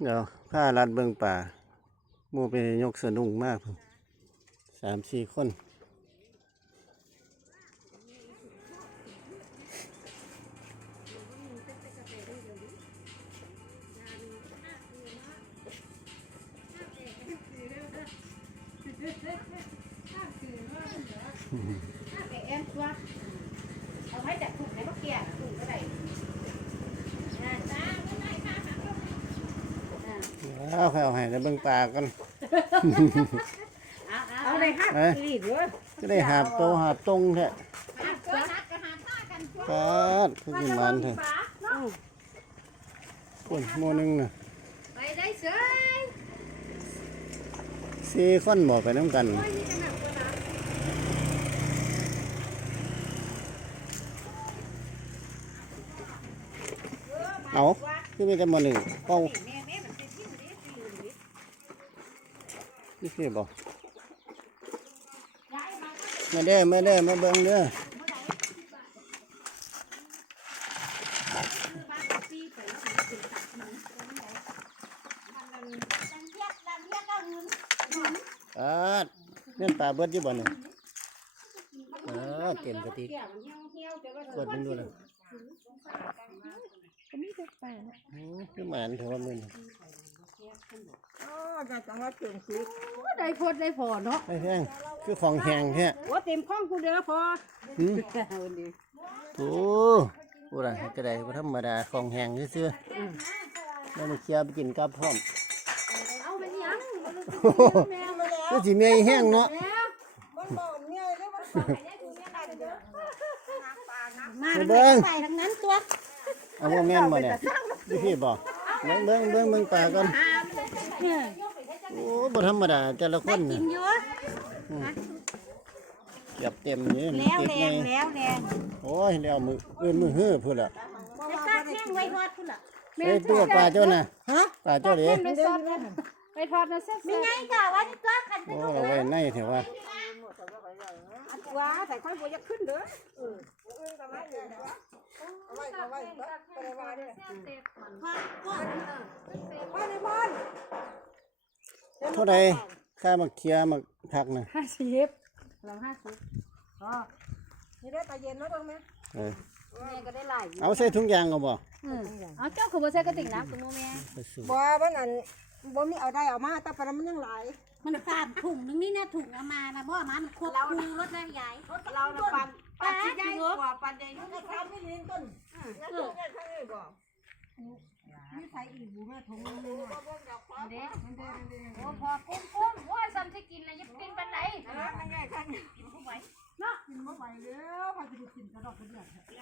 เดี๋ยวผ้ารัดเบิงป่ามูไปยกสนุงมากสามสี่คนไอ้แอมตัวเอาไว้จากถุงในมะเกียถุงก็ได้อ่าจ้าไม่ได้ค่ะ อ่าแล้วใครเอาให้ได้เบิ่งป่ากัน เอาเอาเลยค่ะเอ้ยรีดเว้ยก็ได้หาบโตหาบตรงแท้หาตัวนัดก็หาท่ากันตัวปาดคือกินมันแท้คนหมู่หนึงน่ะไปได้เสยสี่คนบ่ไปน้ำกันโอ้ยนี่ขนาดตัวน้เอาคือมีแต่หมอหนึ่งเป้าำแม่แม่มันเป็นที่มันได้ตีอยู่นี่ นี่คือบ่ย้ายมาก็มาเด้อมาเด้อมาเบิ่งเด้อเมื่อไหร่บ้านตีไปแล้วมันเป็นตัดมันดันเทียบดันเทียบก็เงินปาดเงินปลาเบิดอยู่บ่เนี่ยเออเต็มกระติกเกี่ยวมันเหี่ยวเหี่ยวแต่ว่ากดมันดูเลยก็มีแต่ปลาโอ้คือหมานเถอะว่ามื้อนี้ อ๋อจะจังว่าเก่งสิได้พดได้พอเนาะไอ้แพงคือของแห้งแท้โอ้เต็มข้องกูเด้อพอหืมเอาดิโอ้โหล่ะจะได้บ่ธรรมดาของแห้งซื่อๆแล้วมาเคลียร์ไปกินกับพร้อมเอาไปยังโอ้โหคือสิเมียแห้งเนาะมันบอกเนี่ยเรื่องมันฟังได้ดูเนี่ยได้เด้อน้ำปลาน้มาไปเบิ่งใส่ทั้งนั้นตัวเอาบ่แม่นบ่เนี่ยนี่พี่บ่เบิ่งเบิ่งเบิ่งเบิ่งปลาก่อนเนี่ย โอ้บ่ธรรมดาแต่ละคนกิน่ะนเยอะเก็บเต็มนี่มันแล้วติดแรไงงแล้วแรงโอ้ยแล้วมืออื่นมือฮื้อพุ่นล่ะไอ้กาแข้งไว้ทอดพุ่นล่ะเอ้ยตัวปลาเจ้าน่ะฮะปลาเจ้าเด้ไปซอสไปทอดนะเซ็ตไม่ไงจ้าว่าที่ตัวขันโอ้เอาไว้ในเถอะว่าำว้าแต่ค่อยบัวจะขึ้นเด้อเอออื่นก็ไม่อยู่นะเอาไว้เอาไว้ก็ไปได้ว่าด้วยพ่อในบ้าน เท่าใดค่ามาเคลียร์มาพักน่ะห้าสิบเราห้าสิบอ๋อนี่ได้ปลาเย็นแล้วบ้างไหมเออแม่ก็ได้หลายเอาใส่ถุงยางเอาบ่เอาเจ้าคือบ่ใส่กระติกน้ำตัวแม่ ไปสู่บ่ว่านั่นบ่มีเอาได้เอามาแต่ปลามันยังหลายมันสามถุงนึงนี่นะถุงเอามานะบ่มามันครบคูรถแล้วยายเราน่ะปันป้าใหญ่กว่าปันใหญ่นี่ทำไม่ลินต้นแล้วต้นแค่ข้างนี้บ่ นี่ใส่อีกบูแม่ทงนี่น่ะเด็กโอ้พอกุ้มกุ้มว่าซ้ำที่กินนะยิบกินปันไหนแล้วข้างนี้ข้านกินผู้ไหวกินบ่ไหวแล้วพาจะไปกินกระดอกกระเดียด